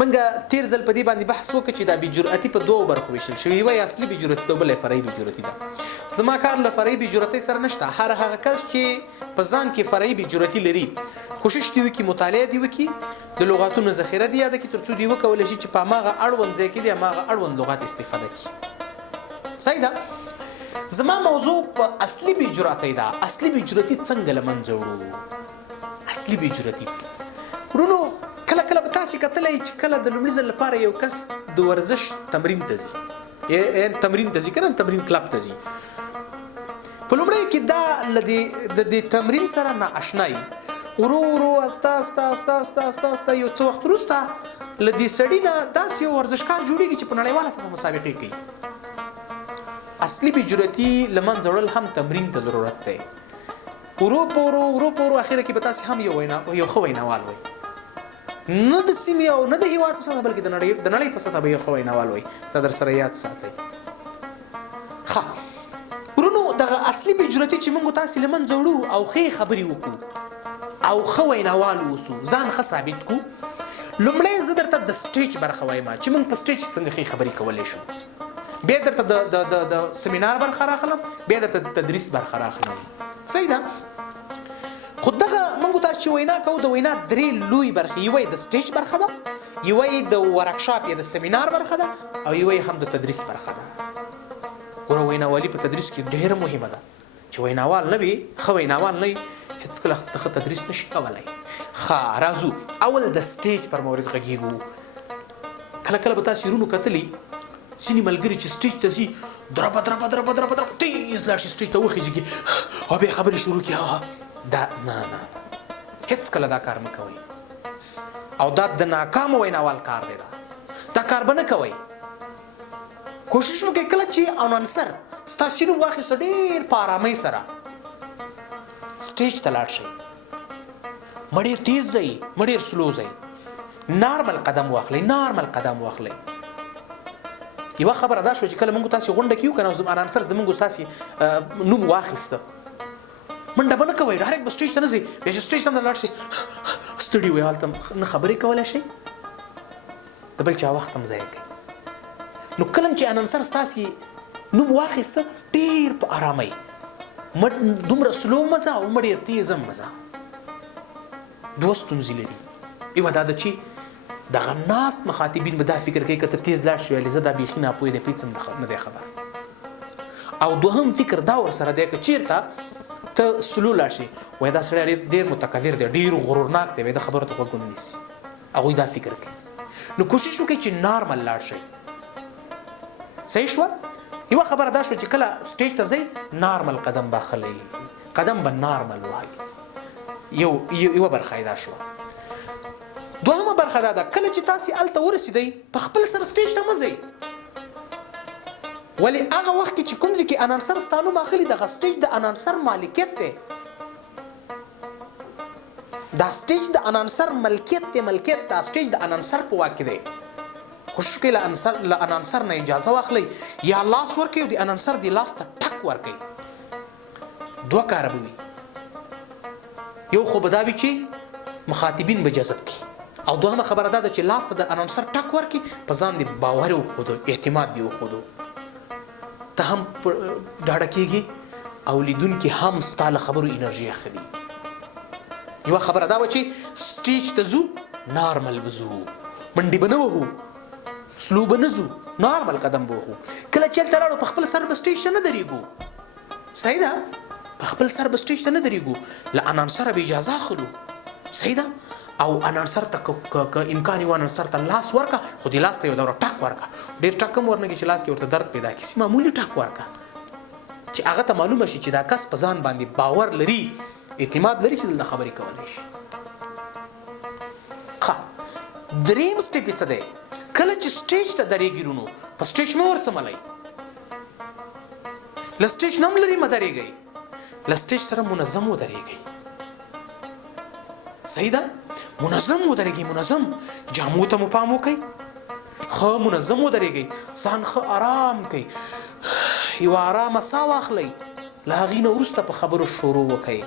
منګه تیر ځل په دې باندې بحث وکړ چې دا بې جرأتي په دوه برخو ویشل شوی، یوه یې اصلي بې جرأتي ده او بله یې فرعي بې جرأتي ده. زما کار له فرعي بې جرأتۍ سره نشته. هر هغه کس چې په ځان کې فرعي بې جرأتي لري کوشش دې وکړي، مطالعه دې وکړي، د لغاتونو ذخیره دې یاده کړي تر څو دې وکولی شي چې په هماغه اړوند ځای کې دې هماغه اړوند لغات استفاده کړي. صحیح ده. زما موضوع په اصلي بې جرأتۍ ده. اصلي بې جرأتي څنګه له منځه وړو؟ اصلي بې جرأتي ورونو کله کله به تاسې کتلی چې کله د لومړي ځل لپاره یو کس د ورزش تمرین ته ځي، تمرین ته ځي که نه، تمرین کلب ته ځي. په لومړیو کې دا له د تمرین سره نااشنایي، ورو ورو استه استه استه استه استه استه یو څه وخت وروسته له دې سړي نه داسې یو ورزشکار جوړېږي چې په نړیواله سطحه مسابقې کوي. اصلي بې جرأتي له منځه وړل هم تمرین ته ضرورت دی. ورو په ورو اخره کې به تاسې هم یو ښه ویناوال وئ، نه د سیمې او نه د هېواد په سطحه بلکې د نړۍ په سطحه به یو ښه ویناوال وئ. دا در سره یاد ساتئ. ښه ورونو دغه اصلي بې جرأتي چې موږ تاسې له منځه وړو او ښې خبرې وکړو او ښه ویناوال اوسو، ځان ښه ثابت کړو، لومړی زه درته د سټیج برخه وایم چې موږ په سټیج کې څنګه ښې خبرې کولی شو، بیا درته د سیمینار برخه راخلم، بیا درته د تدریس برخه راخلم. صحیح ده. خو دغه موږ تاسو چې وینا کوو د وینا درې لوی برخې، یوه یې د سټیج برخه ده، یوه یې د ورکشاپ یا د سیمینار برخه ده، او یوه یې هم د تدریس برخه ده. ګوره ویناوالي په تدریس کې ډېره مهمه ده. چې ویناوال نه وي، ښه ویناوال نه وي، هېڅکله ښه تدریس نشي کولی. ښه راځو اول د سټیج پر مورد غږېږو. کله کله به تاسې ورونو کتلي ځینې ملګري چې سټیج ته ځي دربه دربه دربه دربه دربه تیز لاړ شي سټیج ته وخېږي او بیا خبرې شروع کړي. دا نه هېڅکله دا کار مه کوئ، او دا د ناکامو ویناوال کار دی. دا کار به نه کوئ. کوشش وکړئ کله چې انونسر ستاسو نوم واخیسته ډېر په ارامۍ سره سټیج ته لاړ شئ، مه ډېر تیز ځئ، مه ډېر سلو ځئ، نارمل قدم واخلئ، نارمل قدم واخلئ. یوه خبره دا شوه چې کله موږ تاسې غونډه کې یو که نه انونسر زموږ ستاسې نوم واخیسته، منډه به نه کوئ، ډایرکټ به سټیج ته نه ځئ، بیا چې سټیج ته هم لاړ شئ ستړي وئ، هلته نه خبرې کولی شئ، د بل چا وخت هم ضایع کوئ. نو کله چې انونسر ستاسې نوم واخیسته ډېر په ارامۍ، دومره سلو مزه او مه ډېر تیز هم مزه. دوه ستونزې لري. یوه دا ده چې دغه ناست مخاطبین به دا فکر کوي که ته تیز لاړ شوې زه دا بیخي ناپوه دی په هېڅ نه دی خبر. او دوهم فکر دا ورسره دی که چېرته ته سلو لاړ شي وایي دا سړی ډېر متکبر دی، ډېر غرورناک دی، وایي د خبرو ته غوږ ونه نیسي. هغوی دا فکر کوي. نو کوشش وکړئ چې نارمل لاړ شئ. صحیح شوه؟ یوه خبره دا شوه چې کله سټیج ته ځئ نارمل قدم به اخلئ، قدم به نارمل وهئ. یوه برخه یې دا شوه. دوهمه برخه دا ده کله چې تاسې هلته ورسېدئ په خپل سر سټیج ته مه ځئ، ولې هغه وخت کې چې کوم ځای کې انونسر ستا نوم اخلي دغه سټیج د انونسر مالکیت دی، دا سټیج د انونسر ملکیت دی، ملکیت دا سټیج د انونسر په واک کې دی. کوشش وکړئ له انونسر نه اجازه واخلئ یا لاس ورکړئ او د انونسر د لاس ته ټک ورکړئ. دوه کاره به وي، یو خو به دا وي چې مخاطبین به جذب کړي، او دوهمه خبره دا ده چې لاس ته د انونسر ټک ورکړي، په ځان دې باور وښودو، اعتماد دې وښودو، ته هم ډاډه کېږي او لیدونکي هم ستا له خبرو انرژي اخلي. یوه خبره دا وه چې سټیج ته ځو نارمل به ځو، منډې به نه وهو، سلو به نه ځو، نارمل قدم به وهو. کله چې هلته لاړو په خپل سر به سټیج ته نه درېږو. صحیح ده؟ په خپل سر به سټیج ته نه درېږو، له انونسره به اجازه اخلو. صحیح ده؟ او انونسر ته که امکان یو انونسر ته لاس ورکړه، خو دې لاس ته یو دوره ټک ورکړه، ډېر ټک هم ورنکړي چې لاس کې ورته درد پیدا کړي، معمولي ټک ورکړه چې هغه ته معلومه شي چې دا کس په ځان باندې باور لري، اعتماد لري چې دلته خبرې کولی شي. ښه درېیم سټیپ یې څه دی؟ کله چې سټیج ته درېږي رونو په سټیج مه ورڅملئ، له سټیج نه هم لرې مه درېږئ، له سټیج سره منظم ودرېږئ. صحیح ده؟ منظم ودرېږئ، منظم جامو ته مو پام وکئ، ښه منظم ودرېږئ، ځان ښه آرام کئ، یوه آرامه ساه واخلئ، له هغې نه وروسته په خبرو شروع وکئ.